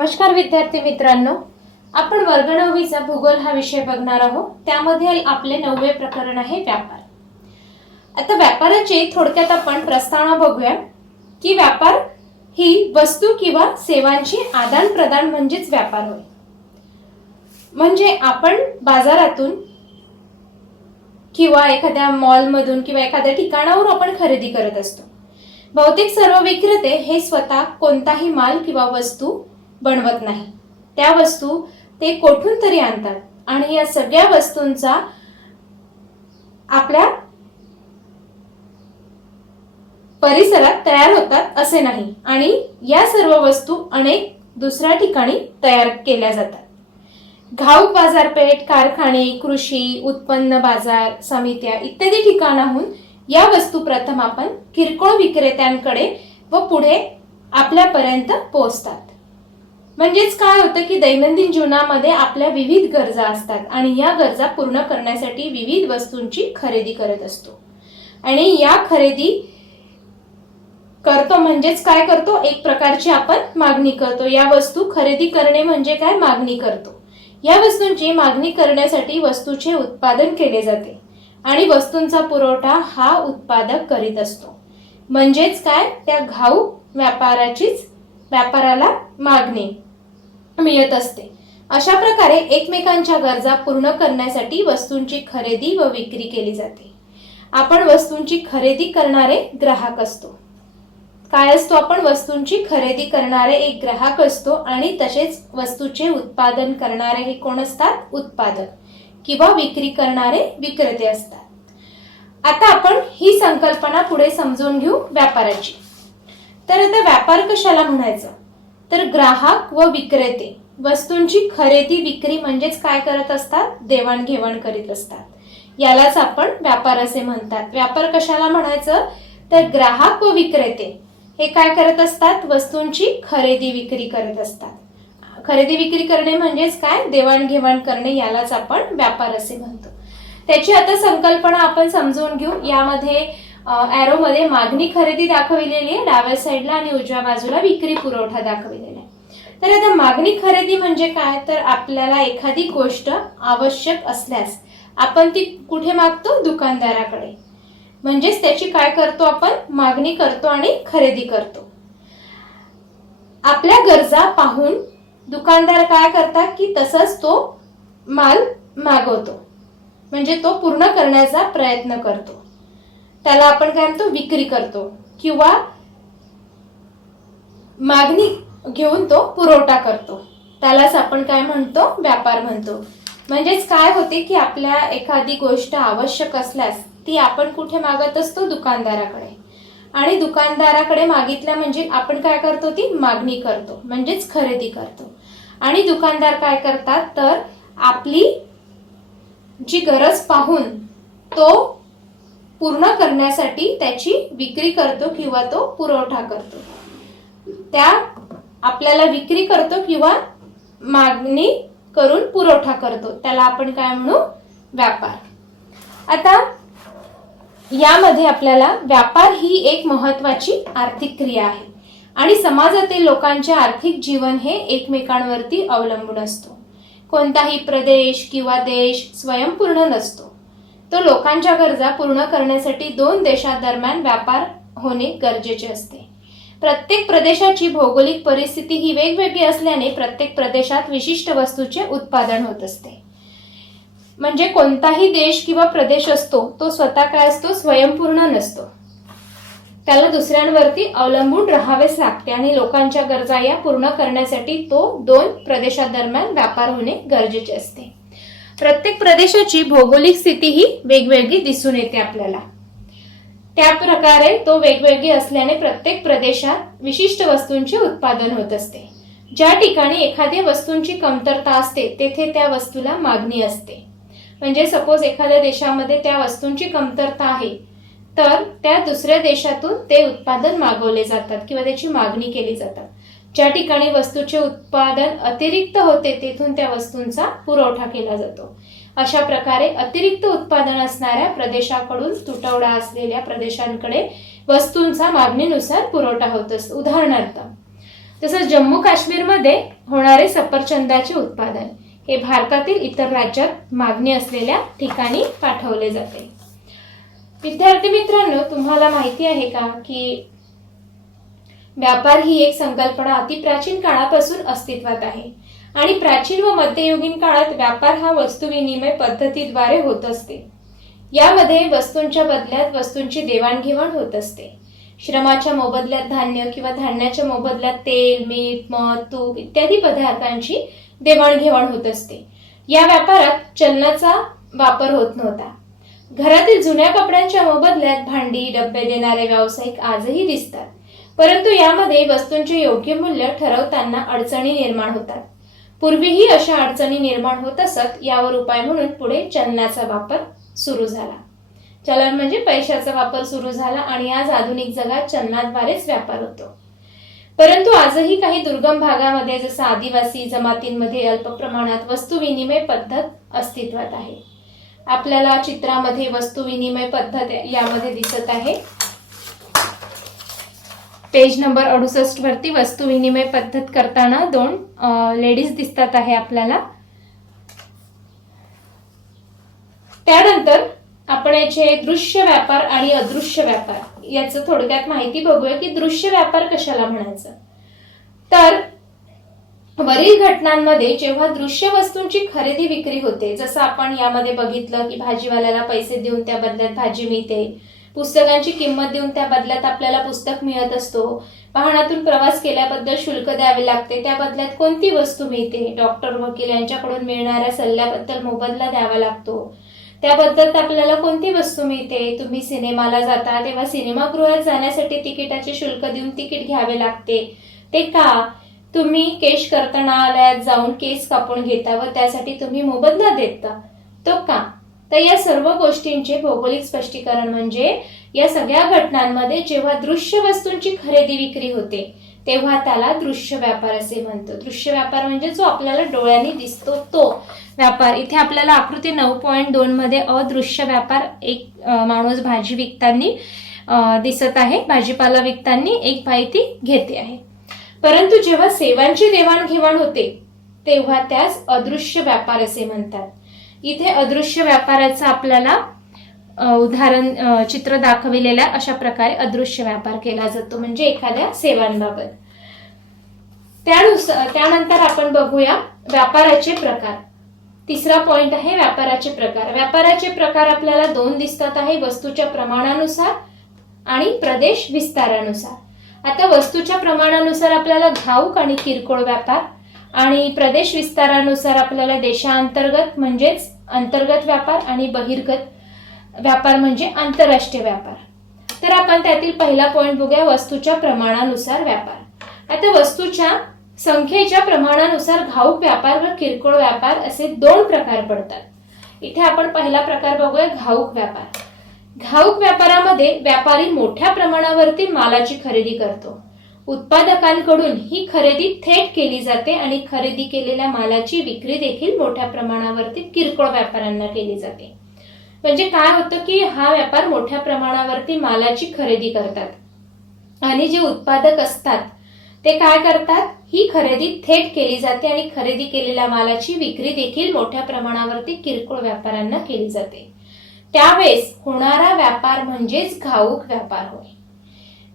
नमस्कार विद्यार्थी मित्रांनो, आपण वर्ग 9चा भूगोल हा विषय बघणार आहोत। त्यामध्ये आपले 9वे प्रकरण आहे व्यापार। आता व्यापाराचे थोडक्यात आपण प्रस्तावना बघूया की व्यापार ही वस्तू किंवा सेवांची आदान प्रदान म्हणजेच व्यापार होय। म्हणजे आपण बाजारातून किंवा एखाद्या मॉल मधून किंवा एखाद्या ठिकाणावर आपण खरेदी करत असतो। बहुतेक सर्व विक्रेते हे स्वतः कोणताही माल किंवा वस्तू बनवत नाही, त्या वस्तू ते कोठून तरी आणतात आणि या सगळ्या वस्तूंचा आपल्या परिसरात तयार होतात असे नाही आणि या सर्व वस्तू अनेक दुसऱ्या ठिकाणी तयार केल्या जातात। घाऊक बाजारपेठ, कारखाने, कृषी उत्पन्न बाजार समित्या इत्यादी ठिकाणाहून या वस्तू प्रथम आपण किरकोळ विक्रेत्यांकडे व पुढे आपल्यापर्यंत पोहोचतात। म्हणजेच काय होतं की दैनंदिन जीवनामध्ये आपल्या विविध गरजा असतात आणि या गरजा पूर्ण करण्यासाठी विविध वस्तूंची खरेदी करत असतो आणि या खरेदी करतो म्हणजेच काय करतो, एक प्रकारची आपण मागणी करतो। या वस्तू खरेदी करणे म्हणजे काय, मागणी करतो। या वस्तूंची मागणी करण्यासाठी वस्तूचे उत्पादन केले जाते आणि वस्तूंचा पुरवठा हा उत्पादक करीत असतो। म्हणजेच काय, त्या घाऊक व्यापाराला मागणी मिळत असते। अशा प्रकारे एकमेकांच्या गरजा पूर्ण करण्यासाठी वस्तूंची खरेदी व विक्री केली जाते। आपण वस्तूंची खरेदी करणारे ग्राहक असतो। काय असतो, आपण वस्तूंची खरेदी करणारे एक ग्राहक असतो आणि तसेच वस्तूचे उत्पादन करणारे हे कोण असतात, उत्पादक किंवा विक्री करणारे विक्रेते असतात। आता आपण ही संकल्पना पुढे समजून घेऊ व्यापाराची। तर आता व्यापार कशाला म्हणायचं, तर ग्राहक व विक्रेते वस्तूंची खरेदी विक्री म्हणजेच काय करत असतात, देवाणघेवाण करीत असतात। यालाच आपण व्यापार असे म्हणतात। व्यापार कशाला म्हणायचं, तर ग्राहक व विक्रेते हे काय करत असतात, वस्तूंची खरेदी विक्री करत असतात। खरेदी विक्री करणे म्हणजेच काय, देवाणघेवाण करणे, यालाच आपण व्यापार असे म्हणतो। त्याची आता संकल्पना आपण समजून घेऊ। यामध्ये एरो मध्ये मागणी खरेदी दाखवलेली आहे डाव्या साईडला आणि उजव्या बाजूला विक्री पुरवठा दाखवलेला आहे। तर आता मागणी खरेदी म्हणजे काय, तर आपल्याला एखादी गोष्ट आवश्यक असल्यास आपण ती कुठे मागतो, दुकानदाराकडे। म्हणजेच त्याची काय करतो, आपण मागणी करतो आणि खरेदी करतो। आपल्या गरजा पाहून दुकानदार काय करतात की तसंच तो माल मागवतो, म्हणजे तो पूर्ण करण्याचा प्रयत्न करतो। त्याला आपण काय म्हणतो, विक्री करतो किंवा मागणी घेऊन तो पुरवठा करतो, त्यालाच आपण काय म्हणतो, व्यापार म्हणतो। म्हणजेच काय होते की आपल्या एखादी गोष्ट आवश्यक असल्यास ती आपण कुठे मागत असतो, दुकानदाराकडे। आणि दुकानदाराकडे मागितल्या म्हणजे आपण काय करतो, ती मागणी करतो म्हणजेच खरेदी करतो। आणि दुकानदार काय करतात, तर आपली जी गरज पाहून तो पूर्ण करण्यासाठी त्याची विक्री करतो किंवा तो पुरवठा करतो। त्या आपल्याला विक्री करतो किंवा मागणी करून पुरवठा करतो, त्याला आपण काय म्हणू, व्यापार। आता यामध्ये आपल्याला व्यापार ही एक महत्त्वाची आर्थिक क्रिया आहे आणि समाजातील लोकांचे आर्थिक जीवन हे एकमेकांवरती अवलंबून असतो। कोणताही प्रदेश किंवा देश स्वयंपूर्ण नसतो, तो लोकांच्या गरजा पूर्ण करण्यासाठी दोन देशांदरम्यान व्यापार होणे गरजेचे असते। प्रत्येक प्रदेशाची भौगोलिक परिस्थिती ही वेगवेगळी असल्याने प्रत्येक प्रदेशात विशिष्ट वस्तूचे उत्पादन होत असते। म्हणजे कोणताही देश किंवा प्रदेश असतो तो स्वतः काय असतो, स्वयंपूर्ण नसतो, त्याला दुसऱ्यांवरती अवलंबून राहावेच लागते आणि लोकांच्या गरजा या पूर्ण करण्यासाठी तो दोन प्रदेशांदरम्यान व्यापार होणे गरजेचे असते। प्रत्येक प्रदेशाची भौगोलिक स्थिती ही वेगवेगळी दिसून येते आपल्याला, त्या प्रकारे तो वेगवेगळी असल्याने प्रत्येक प्रदेशात विशिष्ट वस्तूंचे उत्पादन होत असते। ज्या ठिकाणी एखाद्या वस्तूंची कमतरता असते तेथे त्या वस्तूला मागणी असते। म्हणजे सपोज एखाद्या देशामध्ये त्या वस्तूंची कमतरता आहे तर त्या दुसऱ्या देशातून ते उत्पादन मागवले जातात किंवा त्याची मागणी केली जातात। ज्या ठिकाणी वस्तूचे उत्पादन अतिरिक्त होते तेथून त्या वस्तूंचा पुरवठा केला जातो। अशा प्रकारे अतिरिक्त उत्पादन असणाऱ्या प्रदेशाकडून तुटवडा असलेल्या प्रदेशांकडे वस्तूंचा मागणीनुसार पुरवठा होत असतो। उदाहरणार्थ जसं जम्मू काश्मीरमध्ये होणारे सफरचंदाचे उत्पादन हे भारतातील इतर राज्यात मागणी असलेल्या ठिकाणी पाठवले जाते. विद्यार्थी मित्रांनो, तुम्हाला माहिती आहे का की व्यापार ही एक संकल्पना अतिप्राचीन काळापासून अस्तित्वात आहे आणि प्राचीन व मध्ययुगीन काळात व्यापार हा वस्तू विनिमय पद्धतीद्वारे होत असते. यामध्ये वस्तूंच्या बदल्यात वस्तूंची देवाणघेवाण होत असते. श्रमाच्या मोबदल्यात धान्य किंवा धान्याच्या मोबदल्यात तेल, मीठ, मध, तूप इत्यादी पदार्थांची देवाणघेवाण होत असते. या व्यापारात चलनाचा वापर होत नव्हता. घरातील जुन्या कपड्यांच्या मोबदल्यात भांडी, डब्बे देणारे व्यावसायिक आजही दिसतात. परंतु यामध्ये वस्तूंचे योग्य मूल्य ठरवताना अडचणी निर्माण होतात. पूर्वीही अशा अडचणी निर्माण होत असत. यावर उपाय म्हणून पुढे चलनाचा वापर सुरू झाला. चलन म्हणजे पैशाचा वापर सुरू झाला आणि आज आधुनिक जगात चलनाद्वारेच व्यापार होतो. परंतु आजही काही दुर्गम भागामध्ये जसं आदिवासी जमातींमध्ये अल्प प्रमाणात वस्तू विनिमय पद्धत अस्तित्वात आहे. आपल्याला चित्रामध्ये वस्तू विनिमय पद्धत यामध्ये दिसत आहे. पेज नंबर 68 वरती वस्तू विनिमय पद्धत करताना दोन लेडीज दिसतात आहे आपल्याला. त्यानंतर आपण याचे दृश्य व्यापार आणि अदृश्य व्यापार याचं थोडक्यात माहिती बघूया की दृश्य व्यापार कशाला म्हणायचं. तर वरील घटनांमध्ये जेव्हा दृश्य वस्तूंची खरेदी विक्री होते, जसं आपण यामध्ये बघितलं की भाजीवाल्याला पैसे देऊन त्या बदल्यात भाजी मिळते, पुस्तकांची किंमत देऊन त्या बदल्यात आपल्याला पुस्तक मिळत असतो, वाहनातून प्रवास केल्याबद्दल शुल्क द्यावे लागते, त्या बदल्यात कोणती वस्तू मिळते, डॉक्टर, वकील यांच्याकडून मिळणाऱ्या सल्ल्याबद्दल मोबदला द्यावा लागतो, त्याबद्दल आपल्याला कोणती वस्तू मिळते, तुम्ही सिनेमाला जाता तेव्हा सिनेमागृहात जाण्यासाठी तिकिटाचे शुल्क देऊन तिकीट घ्यावे लागते, ते का, तुम्ही केश कर्तनालयात जाऊन केस कापून घेता व त्यासाठी तुम्ही मोबदला देता, तो का. तर या सर्व गोष्टींचे भौगोलिक स्पष्टीकरण म्हणजे या सगळ्या घटनांमध्ये जेव्हा दृश्य वस्तूंची खरेदी विक्री होते तेव्हा त्याला दृश्य व्यापार असे म्हणतो. दृश्य व्यापार म्हणजे जो आपल्याला डोळ्यांनी दिसतो तो व्यापार. इथे आपल्याला आकृती 9.2 मध्ये अदृश्य व्यापार एक माणूस भाजी विकताना दिसत आहे. भाजीपाला विकताना एक बाई ती घेते आहे. परंतु जेव्हा सेवांची देवाणघेवाण होते तेव्हा त्यास अदृश्य व्यापार असे म्हणतात. इथे अदृश्य व्यापाराचं आपल्याला उदाहरण चित्र दाखविलेल्या अशा प्रकारे अदृश्य व्यापार केला जातो म्हणजे एखाद्या सेवांबाबत. त्यानंतर आपण बघूया व्यापाराचे प्रकार. तिसरा पॉइंट आहे व्यापाराचे प्रकार. व्यापाराचे प्रकार आपल्याला दोन दिसतात आहे, वस्तूच्या प्रमाणानुसार आणि प्रदेश विस्तारानुसार. आता वस्तूच्या प्रमाणानुसार आपल्याला घाऊक आणि किरकोळ व्यापार आणि प्रदेश विस्तारानुसार आपल्याला देशांतर्गत म्हणजेच अंतर्गत व्यापार आणि बहिर्गत व्यापार म्हणजे आंतरराष्ट्रीय व्यापार. तर आपण त्यातील पहिला पॉइंट बघूया, वस्तूच्या प्रमाणानुसार व्यापार. आता वस्तूच्या संख्येच्या प्रमाणानुसार घाऊक व्यापार व किरकोळ व्यापार असे दोन प्रकार पडतात. इथे आपण पहिला प्रकार बघूया, घाऊक व्यापार. घाऊक व्यापारामध्ये व्यापारी मोठ्या प्रमाणावरती मालाची खरेदी करतो. उत्पादकांकडून ही खरेदी थेट केली जाते आणि खरेदी केलेल्या मालाची विक्री देखील मोठ्या प्रमाणावरती किरकोळ व्यापाऱ्यांना केली जाते. म्हणजे काय होतं की हा व्यापार मोठ्या प्रमाणावरती मालाची खरेदी करतात आणि जे उत्पादक असतात ते काय करतात, ही खरेदी थेट केली जाते आणि खरेदी केलेल्या मालाची विक्री देखील मोठ्या प्रमाणावरती किरकोळ व्यापाऱ्यांना केली जाते. त्यावेळेस होणारा व्यापार म्हणजेच घाऊक व्यापार होय.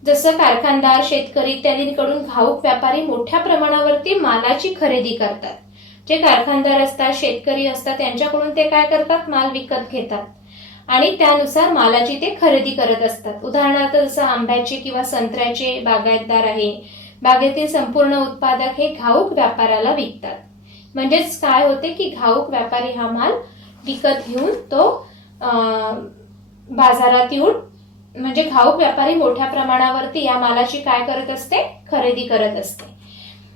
जसं कारखानदार, शेतकरी इत्यादींकडून घाऊक व्यापारी मोठ्या प्रमाणावरती मालाची खरेदी करतात. जे कारखानदार असतात, शेतकरी असतात त्यांच्याकडून ते काय करतात, माल विकत घेतात आणि त्यानुसार मालाची ते खरेदी करत असतात. उदाहरणार्थ जसं आंब्याचे किंवा संत्र्याचे बागायतदार आहे, बागेतील संपूर्ण उत्पादक हे घाऊक व्यापाराला विकतात. म्हणजेच काय होते की घाऊक व्यापारी हा माल विकत घेऊन तो बाजारात येऊन म्हणजे घाऊक व्यापारी मोठ्या प्रमाणावरती या मालाची काय करत असते, खरेदी करत असते.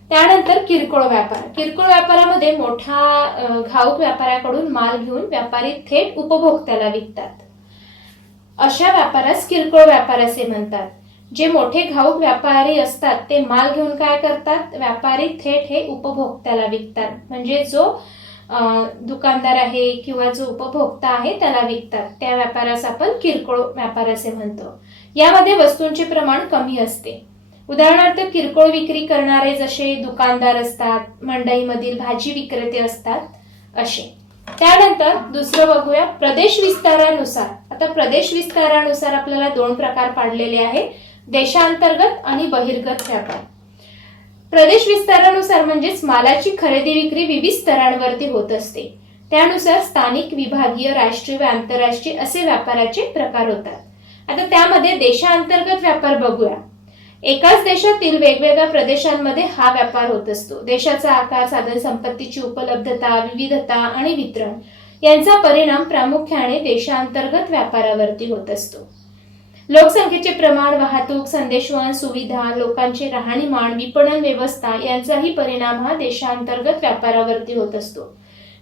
त्यानंतर किरकोळ व्यापार. किरकोळ व्यापारामध्ये मोठा घाऊक व्यापाऱ्याकडून माल घेऊन व्यापारी थेट उपभोक्त्याला विकतात. अशा व्यापारास किरकोळ व्यापार असे म्हणतात. जे मोठे घाऊक व्यापारी असतात ते माल घेऊन काय करतात, व्यापारी थेट हे उपभोक्त्याला विकतात. म्हणजे जो दुकानदार आहे किंवा जो उपभोक्ता आहे त्याला विकतात. त्या व्यापारास आपण किरकोळ व्यापार असे म्हणतो. यामध्ये वस्तूंचे प्रमाण कमी असते. उदाहरणार्थ किरकोळ विक्री करणारे जसे दुकानदार असतात, मंडईमधील भाजी विक्रेते असतात असे. त्यानंतर दुसरं बघूया प्रदेश विस्तारानुसार. आता प्रदेश विस्तारानुसार आपल्याला दोन प्रकार पाडलेले आहेत, देशांतर्गत आणि बहिर्गत व्यापार. प्रदेश विस्तारानुसार म्हणजेच मालाची खरेदी विक्री विविध स्तरांवरती होत असते. त्यानुसार स्थानिक, विभागीय, राष्ट्रीय व आंतरराष्ट्रीय असे व्यापाराचे प्रकार होतात. आता त्यामध्ये देशांतर्गत व्यापार बघूया. एकाच देशातील वेगवेगळ्या प्रदेशांमध्ये हा व्यापार होत असतो. देशाचा आकार, साधन संपत्तीची उपलब्धता, विविधता आणि वितरण यांचा परिणाम प्रामुख्याने देशांतर्गत व्यापारावरती होत असतो. लोकसंख्येचे प्रमाण, वाहतूक, संदेशवहन सुविधा, लोकांचे राहणीमान, विपणन व्यवस्था यांचाही परिणाम हा देशांतर्गत व्यापारावरती होत असतो.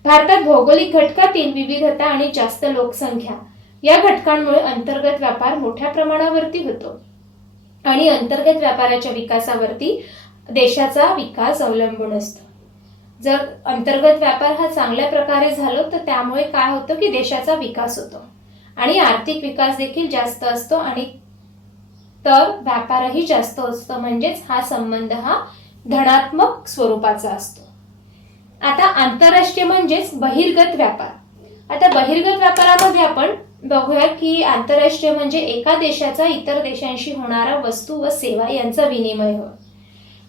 भारतात भौगोलिक घटकातील विविधता आणि जास्त लोकसंख्या या घटकांमुळे अंतर्गत व्यापार मोठ्या प्रमाणावरती होतो आणि अंतर्गत व्यापाराच्या विकासावरती देशाचा विकास अवलंबून असतो. जर अंतर्गत व्यापार हा चांगल्या प्रकारे झाला तर त्यामुळे काय होतं की देशाचा विकास होतो आणि आर्थिक विकास देखील जास्त असतो आणि तर व्यापारही जास्त असतो. म्हणजेच हा संबंध हा धनात्मक स्वरूपाचा असतो. आता आंतरराष्ट्रीय म्हणजेच बहिर्गत व्यापार. आता बहिर्गत व्यापारामध्ये आपण बघूया की आंतरराष्ट्रीय म्हणजे एका देशाचा इतर देशांशी होणारा वस्तू व सेवा यांचा विनिमय होय.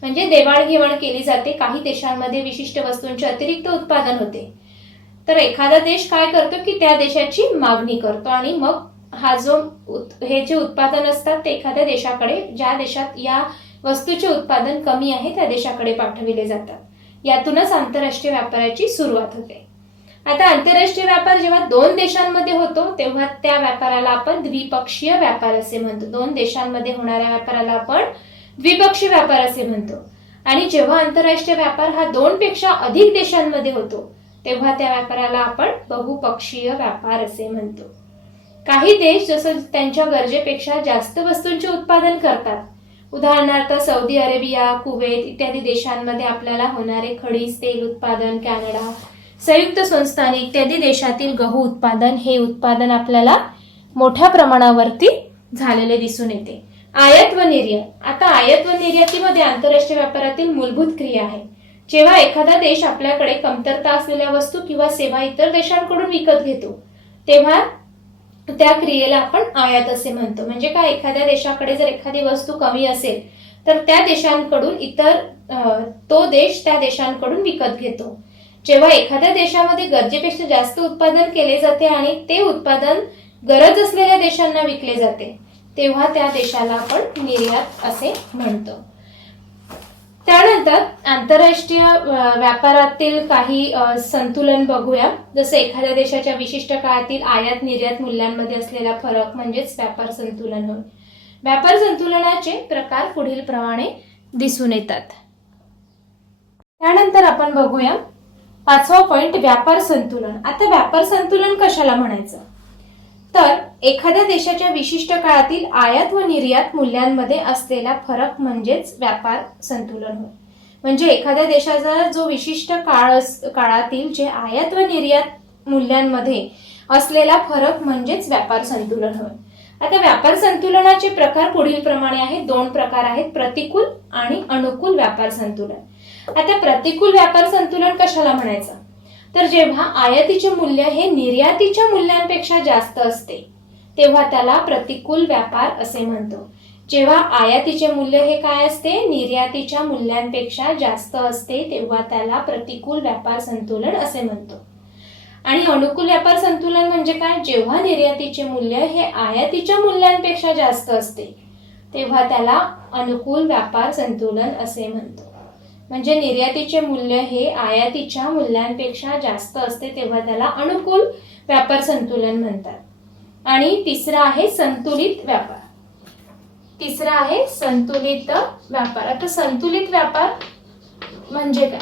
म्हणजे देवाणघेवाण केली जाते. काही देशांमध्ये विशिष्ट वस्तूंचे अतिरिक्त उत्पादन होते तर एखादा देश काय करतो की त्या देशाची मागणी करतो आणि मग हे जे उत्पादन असतात ते एखाद्या देशाकडे, ज्या देशात या वस्तूचे उत्पादन कमी आहे त्या देशाकडे पाठविले जातात. यातूनच आंतरराष्ट्रीय व्यापाराची सुरुवात होते. आता आंतरराष्ट्रीय व्यापार जेव्हा दोन देशांमध्ये होतो तेव्हा त्या व्यापाराला आपण द्विपक्षीय व्यापार असे म्हणतो. दोन देशांमध्ये होणाऱ्या व्यापाराला आपण द्विपक्षीय व्यापार असे म्हणतो. आणि जेव्हा आंतरराष्ट्रीय व्यापार हा दोन पेक्षा अधिक देशांमध्ये होतो तेव्हा त्या व्यापाराला आपण बहुपक्षीय व्यापार असे म्हणतो. काही देश जसं त्यांच्या गरजेपेक्षा जास्त वस्तूंचे उत्पादन करतात. उदाहरणार्थ सौदी अरेबिया, कुवेत इत्यादी देशांमध्ये आपल्याला होणारे खनिज तेल उत्पादन, कॅनडा, संयुक्त संस्थाने इत्यादी देशातील गहू उत्पादन, हे उत्पादन आपल्याला मोठ्या प्रमाणावरती झालेले दिसून येते. आयात व निर्यात. आता आयात व निर्यातीमध्ये आंतरराष्ट्रीय व्यापारातील मूलभूत क्रिया आहे. जेव्हा एखादा देश आपल्याकडे कमतरता असलेल्या वस्तू किंवा सेवा इतर देशांकडून विकत घेतो तेव्हा त्या क्रियेला आपण आयात असे म्हणतो. म्हणजे काय, एखाद्या देशाकडे जर एखादी वस्तू कमी असेल तर त्या देशांकडून तो देश त्या देशांकडून विकत घेतो. जेव्हा एखाद्या देशामध्ये गरजेपेक्षा जास्त उत्पादन केले जाते आणि ते उत्पादन गरज असलेल्या देशांना विकले जाते तेव्हा त्या देशाला आपण निर्यात असे म्हणतो. त्यानंतर आंतरराष्ट्रीय व्यापारातील काही संतुलन बघूया. जसं एखाद्या देशाच्या विशिष्ट काळातील आयात निर्यात मूल्यांमध्ये असलेला फरक म्हणजेच व्यापार संतुलन होय. व्यापार संतुलनाचे प्रकार पुढील प्रमाणे दिसून येतात. त्यानंतर आपण बघूया 5वा पॉइंट, व्यापार संतुलन. आता व्यापार संतुलन कशाला म्हणायचं तर एखाद्या देशाच्या विशिष्ट काळातील आयात व निर्यात मूल्यांमध्ये असलेला फरक म्हणजेच व्यापार संतुलन होय. म्हणजे एखाद्या देशाचा जो विशिष्ट काळातील जे आयात व निर्यात मूल्यांमध्ये असलेला फरक म्हणजेच व्यापार संतुलन होय. आता व्यापार संतुलनाचे प्रकार पुढील प्रमाणे आहेत. दोन प्रकार आहेत, प्रतिकूल आणि अनुकूल व्यापार संतुलन. आता प्रतिकूल व्यापार संतुलन कशाला म्हणायचं तर जेव्हा आयातीचे मूल्य हे निर्यातीच्या मूल्यांपेक्षा जास्त असते तेव्हा त्याला प्रतिकूल व्यापार असे म्हणतो. जेव्हा आयातीचे मूल्य हे काय असते, निर्यातीच्या मूल्यांपेक्षा जास्त असते तेव्हा त्याला प्रतिकूल व्यापार संतुलन असे म्हणतो. आणि अनुकूल व्यापार संतुलन म्हणजे काय, जेव्हा निर्यातीचे मूल्य हे आयातीच्या मूल्यांपेक्षा जास्त असते तेव्हा त्याला अनुकूल व्यापार संतुलन असे म्हणतो. म्हणजे निर्यातीचे मूल्य हे आयातीच्या मूल्यांपेक्षा जास्त असते तेव्हा त्याला अनुकूल व्यापार संतुलन म्हणतात. आणि तिसरा आहे संतुलित व्यापार. आता संतुलित व्यापार म्हणजे काय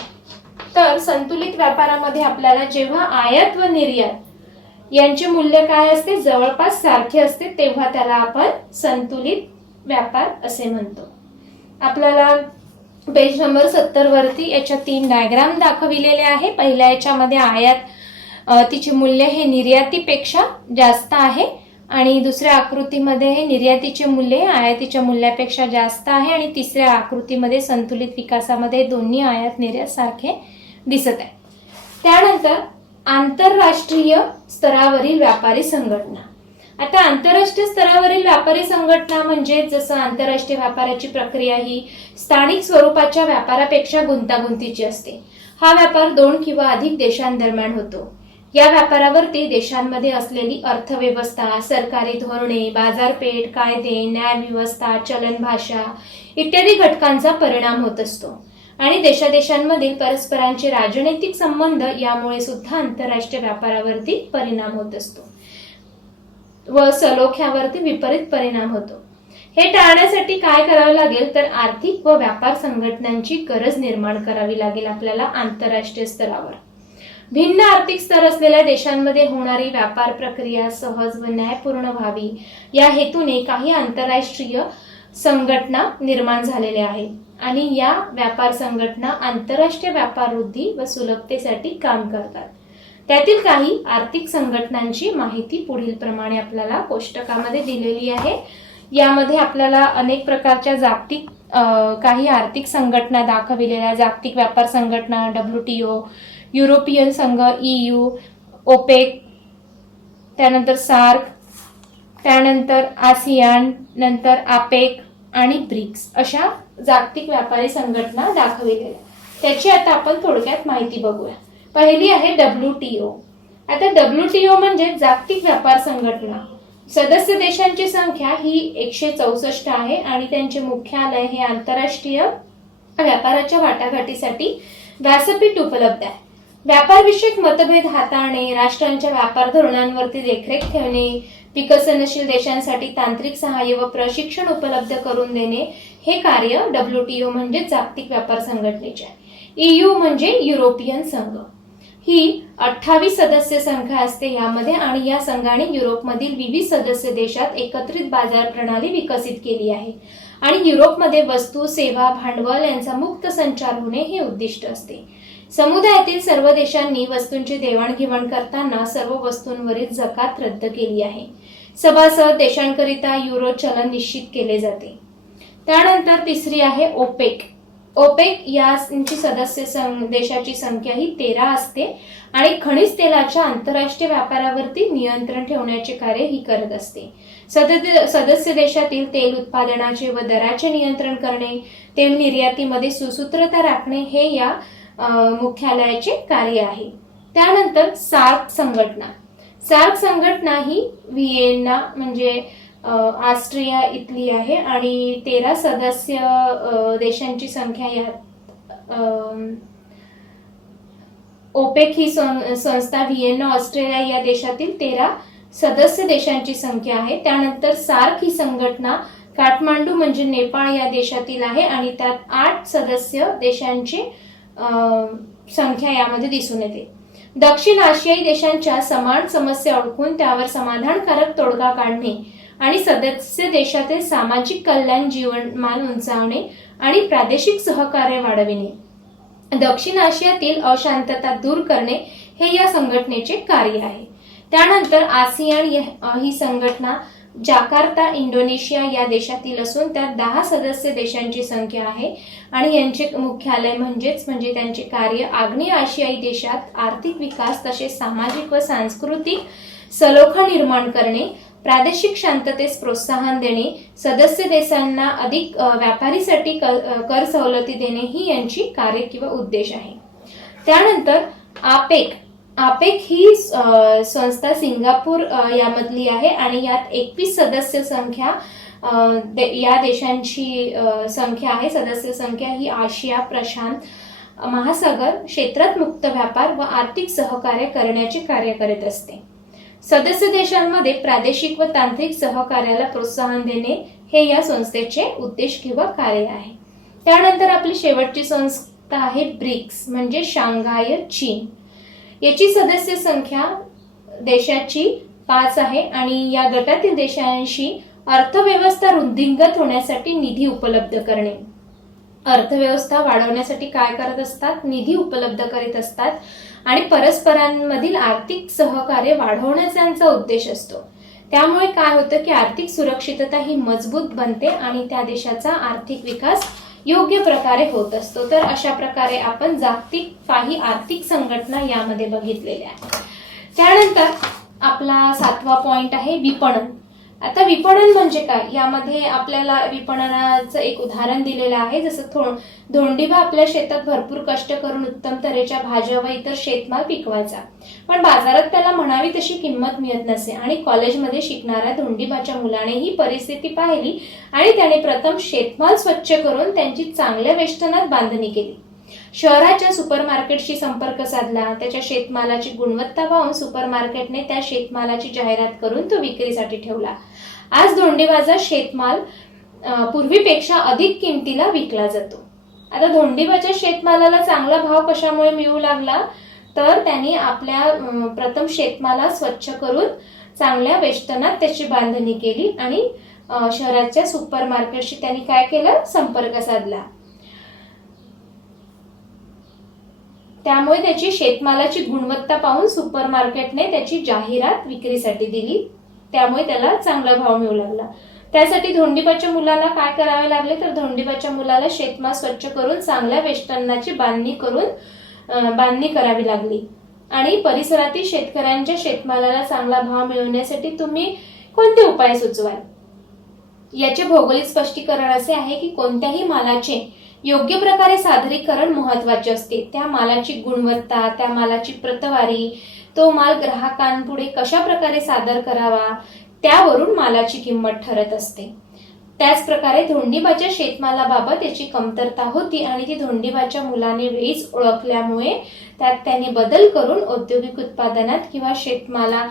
तर संतुलित व्यापारामध्ये आपल्याला जेव्हा आयात व निर्यात यांचे मूल्य काय असते, जवळपास सारखे असते तेव्हा त्याला आपण संतुलित व्यापार असे म्हणतो. आपल्याला पेज नंबर 70 वरती याच्या 3 डायग्राम दाखविलेले आहे. पहिल्या याच्यामध्ये आयात तिचे मूल्य हे निर्यातीपेक्षा जास्त आहे आणि दुसऱ्या आकृतीमध्ये निर्यातीचे मूल्य आयातीच्या मूल्यापेक्षा जास्त आहे आणि तिसऱ्या आकृतीमध्ये संतुलित विकासामध्ये दोन्ही आयात निर्यात सारखे दिसत आहे. त्यानंतर आंतरराष्ट्रीय स्तरावरील व्यापारी संघटना. आता आंतरराष्ट्रीय स्तरावरील व्यापारी संघटना म्हणजे जसं आंतरराष्ट्रीय व्यापाराची प्रक्रिया ही स्थानिक स्वरूपाच्या व्यापारापेक्षा गुंतागुंतीची असते. हा व्यापार 2 किंवा अधिक देशांदरम्यान होतो. या व्यापारावरती देशांमध्ये असलेली अर्थव्यवस्था, सरकारी धोरणे, बाजारपेठ, कायदे, न्यायव्यवस्था, चलन भाषा इत्यादी घटकांचा परिणाम होत असतो. आणि देशादेशांमधील परस्परांचे राजनैतिक संबंध यामुळे सुद्धा आंतरराष्ट्रीय व्यापारावरती परिणाम होत असतो व सलोख्यावरती विपरीत परिणाम होतो. हे टाळण्यासाठी काय करावं लागेल तर आर्थिक व व्यापार संघटनांची गरज निर्माण करावी लागेल आपल्याला आंतरराष्ट्रीय स्तरावर. भिन्न आर्थिक स्तर असलेल्या देशांमध्ये होणारी व्यापार प्रक्रिया सहज व न्यायपूर्ण व्हावी या हेतूने काही आंतरराष्ट्रीय संघटना निर्माण झालेल्या आहेत आणि या व्यापार संघटना आंतरराष्ट्रीय व्यापार वृद्धी व सुलभतेसाठी काम करतात. त्यातील काही आर्थिक संघटनांची माहिती पुढील प्रमाणे आपल्याला कोष्टकामध्ये दिलेली आहे. यामध्ये आपल्याला अनेक प्रकारच्या जागतिक काही आर्थिक संघटना दाखविलेल्या, जागतिक व्यापार संघटना, WTO, युरोपियन संघ, EU, ओपेक, त्यानंतर सार्क, त्यानंतर आसियान, नंतर आपेक आणि ब्रिक्स अशा जागतिक व्यापारी संघटना दाखविलेल्या. त्याची आता आपण थोडक्यात माहिती बघूया. पहिली आहे WTO. आता WTO म्हणजे जागतिक व्यापार संघटना. सदस्य देशांची संख्या ही 164 आहे आणि त्यांचे मुख्यालय हे आंतरराष्ट्रीय व्यापाराच्या वाटाघाटीसाठी व्यासपीठ उपलब्ध आहे. व्यापारविषयक मतभेद हाताळणे, राष्ट्रांच्या व्यापार धोरणांवरती देखरेख ठेवणे, विकसनशील देशांसाठी तांत्रिक सहाय्य व प्रशिक्षण उपलब्ध करून देणे हे कार्य WTO म्हणजे जागतिक व्यापार संघटनेचे आहे. EU म्हणजे युरोपियन संघ. ही 28 सदस्य संख्या असते यामध्ये आणि या संघाने युरोपमधील विविध सदस्य देशात एकत्रित बाजार प्रणाली विकसित केली आहे आणि युरोपमध्ये वस्तू, सेवा, भांडवल यांचा मुक्त संचार होणे हे उद्दिष्ट असते. समुदायातील सर्व देशांनी वस्तूंची देवाणघेवाण करताना सर्व वस्तूंवरील जकात रद्द केली आहे. सभासद देशांकरिता युरो चलन निश्चित केले जाते. त्यानंतर तिसरी आहे ओपेक. ओपेक याची सदस्य देशाची संख्या ही 13 असते आणि खनिज तेलाच्या आंतरराष्ट्रीय व्यापारावरती नियंत्रण ठेवण्याचे कार्य ही करत असते. सदस्य देशातील तेल उत्पादनाचे व दराचे नियंत्रण करणे, तेल निर्यातीमध्ये सुसूत्रता राखणे हे या मुख्यालयाचे कार्य आहे. त्यानंतर सार्क संघटना. सार्क संघटना ही व्हिएन्ना म्हणजे ऑस्ट्रिया इथली आहे आणि 13 सदस्य देशांची संख्या यात ओपेक ही संस्था व्हिएन्ना ऑस्ट्रेलिया या देशातील 13 सदस्य देशांची संख्या आहे. त्यानंतर सार्क ही संघटना काठमांडू म्हणजे नेपाळ या देशातील आहे आणि त्यात 8 सदस्य देशांची संख्या यामध्ये दिसून येते. दक्षिण आशियाई देशांच्या समान समस्या ओळखून त्यावर समाधानकारक तोडगा काढणे आणि सदस्य देशातील सामाजिक कल्याण, जीवनमान उंचावणे आणि प्रादेशिक सहकार्य वाढविणे, दक्षिण आशियातील अशांतता दूर करणे हे या संघटनेचे कार्य आहे. त्यानंतर आसियान ही संघटना जाकार्ता, इंडोनेशिया या देशातील असून त्यात 10 सदस्य देशांची संख्या आहे आणि यांचे मुख्यालय म्हणजे त्यांचे कार्य आग्नेय आशियाई देशात आर्थिक विकास तसेच सामाजिक व सांस्कृतिक सलोखा निर्माण करणे, प्रादेशिक शांततेस प्रोत्साहन देणे, सदस्य देशांना अधिक व्यापारीसाठी कर सवलती देणे ही यांची कार्य किंवा उद्देश आहे. त्यानंतर आपेक. आपेक ही संस्था सिंगापूर यामधली आहे आणि यात 21 सदस्य संख्या या देशांची संख्या आहे. सदस्य संख्या ही आशिया प्रशांत महासागर क्षेत्रात मुक्त व्यापार व आर्थिक सहकार्य करण्याचे कार्य करत असते. सदस्य देशांमध्ये प्रादेशिक व तांत्रिक सहकार्याला प्रोत्साहन देणे हे या संस्थेचे उद्देश किंवा कार्य आहे. त्यानंतर आपली शेवटची संस्था आहे ब्रिक्स म्हणजे शांघाय चीन. याची सदस्य संख्या देशाची 5 आहे आणि या गटातील देशांशी अर्थव्यवस्था वृद्धिंगत होण्यासाठी निधी उपलब्ध करणे. अर्थव्यवस्था वाढवण्यासाठी काय करत असतात? निधी उपलब्ध करीत असतात आणि परस्परांमधील आर्थिक सहकार्य वाढवण्याचा त्यांचा उद्देश असतो. त्यामुळे काय होतं की आर्थिक सुरक्षितता ही मजबूत बनते आणि त्या देशाचा आर्थिक विकास योग्य प्रकारे होत असतो. तर अशा प्रकारे आपण जागतिक काही आर्थिक संघटना यामध्ये बघितलेल्या आहेत. त्यानंतर आपला 7वा पॉइंट आहे विपणन. आता विपणन म्हणजे काय, यामध्ये आपल्याला विपणनाचं एक उदाहरण दिलेलं आहे. जसं धोंडीबा आपल्या शेतात भरपूर कष्ट करून उत्तम तऱ्हेच्या भाज्या व इतर शेतमाल पिकवायचा, पण बाजारात त्याला म्हणावी तशी किंमत मिळत नसे. आणि कॉलेजमध्ये शिकणाऱ्या धोंडीबाच्या मुलाने ही परिस्थिती पाहिली आणि त्याने प्रथम शेतमाल स्वच्छ करून त्यांची चांगल्या वेष्टनात बांधणी केली. शहराच्या सुपरमार्केटशी संपर्क साधला. त्याच्या शेतमालाची गुणवत्ता पाहून सुपरमार्केटने त्या शेतमालाची जाहिरात करून तो विक्रीसाठी ठेवला. आज धोंडीबाचा शेतमाल पूर्वीपेक्षा अधिक किमतीला विकला जातो. आता धोंडीबाच्या शेतमालाला चांगला भाव कशामुळे मिळू लागला, तर त्यांनी आपल्या प्रथम शेतमाला स्वच्छ करून चांगल्या वेष्टनात त्याची बांधणी केली आणि शहराच्या सुपरमार्केटशी त्यांनी काय केलं, संपर्क साधला. त्यामुळे त्याची शेतमालाची गुणवत्ता पाहून सुपरमार्केटने त्याची जाहिरात विक्रीसाठी दिली. त्यामुळे त्याला चांगला भाव मिळू लागला. त्यासाठी धोंडीबाच्या मुलाला काय करावे लागले, तर धोंडीबाच्या मुलाला शेतमाल स्वच्छ करून चांगल्या वेष्टनाची बांधणी करावी लागली. आणि परिसरातील शेतकऱ्यांच्या शेतमालाला चांगला भाव मिळवण्यासाठी तुम्ही कोणते उपाय सुचवाल? याचे भौगोलिक स्पष्टीकरण असे आहे की कोणत्याही मालाचे योग्य प्रकारे सादरीकरण महत्वाचे असते. त्या मालाची गुणवत्ता, त्या मालाची प्रतवारी, तो माल ग्राहकांपुढे कशा प्रकारे सादर करावा, त्यावरून मालाची किंमत ठरत असते. त्याच प्रकारे धोंडीबाच्या शेतमालाबाबत याची कमतरता होती आणि ती धोंडीबाच्या मुलाने वेळीच ओळखल्यामुळे त्यात त्याने बदल करून औद्योगिक उत्पादनात किंवा शेतमाला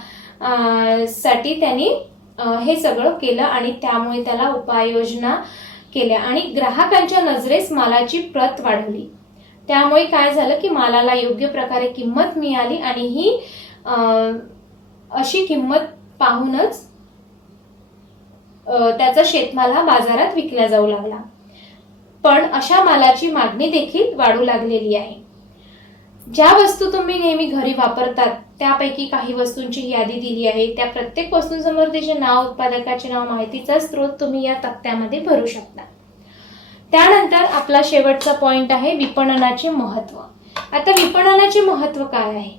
साठी त्यांनी हे सगळं केलं आणि त्यामुळे त्याला उपाययोजना केल्या आणि ग्राहकांच्या नजरेस मालाची प्रत वाढवली. त्यामुळे काय झालं की मालाला योग्य प्रकारे किंमत मिळाली आणि ही अशी किंमत पाहूनच त्याचा शेतमाल हा बाजारात विकला जाऊ लागला. पण अशा मालाची मागणी देखील वाढू लागलेली आहे. ज्या वस्तू तुम्ही नेहमी घरी वापरतात त्यापैकी काही वस्तूंची यादी दिली आहे. त्या प्रत्येक वस्तूंसमोर त्याचे नाव, उत्पादकाचे नाव, माहितीचा स्रोत तुम्ही या तक्त्यामध्ये भरू शकता. त्यानंतर आपला शेवटचा पॉइंट आहे विपणनाचे महत्व. आता विपणनाचे महत्व काय आहे,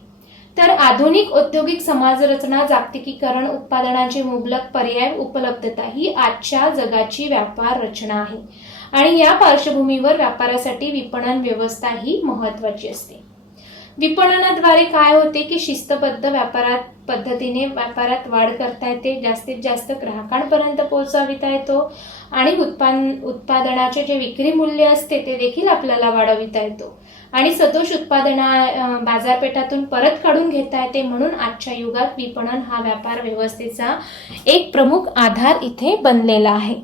तर आधुनिक औद्योगिक समाजरचना, जागतिकीकरण, उत्पादनांचे मुबलक पर्याय उपलब्धता ही आजच्या जगाची व्यापार रचना आहे आणि या पार्श्वभूमीवर व्यापारासाठी विपणन व्यवस्था ही महत्वाची असते. विपणनाद्वारे काय होते की शिस्तबद्ध पद्धतीने व्यापारात वाढ करता येते, जास्तीत जास्त ग्राहकांपर्यंत पोहोचविता येतो आणि उत्पादनाचे जे विक्री मूल्य असते ते देखील आपल्याला वाढविता येतो आणि सदोष उत्पादना बाजारपेठातून परत काढून घेता येते. म्हणून आजच्या युगात विपणन हा व्यापार व्यवस्थेचा एक प्रमुख आधार इथे बनलेला आहे.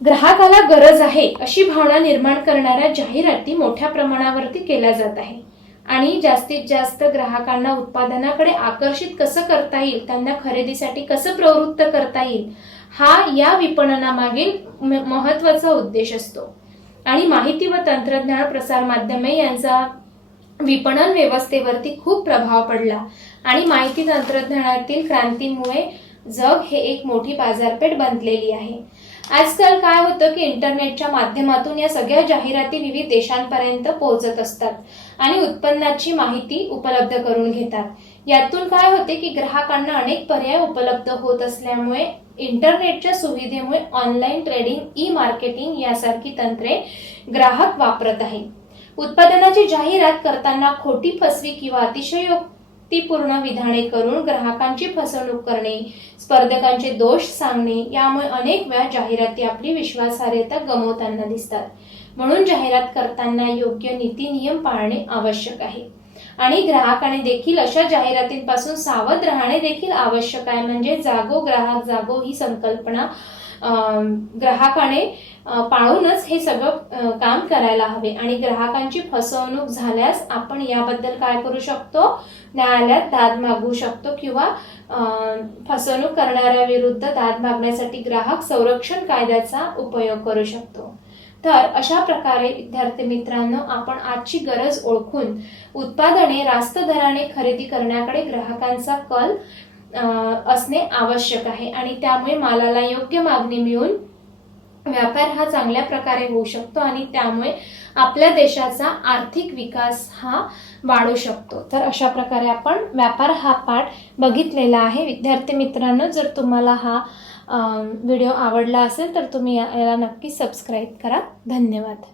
ग्राहकाला गरज आहे अशी भावना निर्माण करणाऱ्या जाहिराती मोठ्या प्रमाणावरती केल्या जात आहे आणि जास्तीत जास्त ग्राहकांना उत्पादनाकडे आकर्षित कसं करता येईल, त्यांना खरेदीसाठी कसं प्रवृत्त करता येईल, हा या विपणनामागील महत्वाचा उद्देश असतो. आणि माहिती व तंत्रज्ञान प्रसार माध्यमे यांचा विपणन व्यवस्थेवरती खूप प्रभाव पडला आणि माहिती तंत्रज्ञानातील क्रांतीमुळे जग हे एक मोठी बाजारपेठ बनलेली आहे. आजकाल काय होतं की इंटरनेटच्या माध्यमातून या सगळ्या जाहिराती विविध देशांपर्यंत पोहोचत असतात आणि उत्पन्नाची माहिती उपलब्ध करून घेतात. यातून काय होते की ग्राहकांना अनेक पर्याय उपलब्ध होत असल्यामुळे इंटरनेटच्या सुविधेमुळे ऑनलाईन ट्रेडिंग, ई मार्केटिंग यासारखी तंत्रे ग्राहक वापरत आहेत. उत्पादनाची जाहिरात करताना खोटी, फसवी किंवा अतिशयोक्तीपूर्ण विधाने करून ग्राहकांची फसवणूक करणे, स्पर्धकांचे दोष सांगणे यामुळे अनेक वेळा जाहिराती आपली विश्वासार्हता गमावताना दिसतात. म्हणून जाहिरात करताना योग्य नीती नियम पाळणे आवश्यक आहे आणि ग्राहकाने देखील अशा जाहिरातींपासून सावध राहणे देखील आवश्यक आहे. म्हणजे जागो ग्राहक जागो ही संकल्पना ग्राहकाने पाळूनच हे सगळं काम करायला हवे आणि ग्राहकांची फसवणूक झाल्यास आपण याबद्दल काय करू शकतो, न्यायालयात दाद मागू शकतो किंवा फसवणूक करणाऱ्या विरुद्ध दाद मागण्यासाठी ग्राहक संरक्षण कायद्याचा उपयोग करू शकतो. तर अशा प्रकारे विद्यार्थी मित्रांनो, आपण आजची गरज ओळखून उत्पादने रास्त दराने खरेदी करण्याकडे ग्राहकांचा कल असणे आवश्यक आहे आणि त्यामुळे मालाला योग्य मागणी मिळून व्यापार हा चांगल्या प्रकारे होऊ शकतो आणि त्यामुळे आपल्या देशाचा आर्थिक विकास हा वाढू शकतो. तर अशा प्रकारे आपण व्यापार हा पाठ बघितलेला आहे. विद्यार्थी मित्रांनो, जर तुम्हाला हा व्हिडिओ आवडला असेल तर तुम्ही याला नक्की सबस्क्राईब करा. धन्यवाद.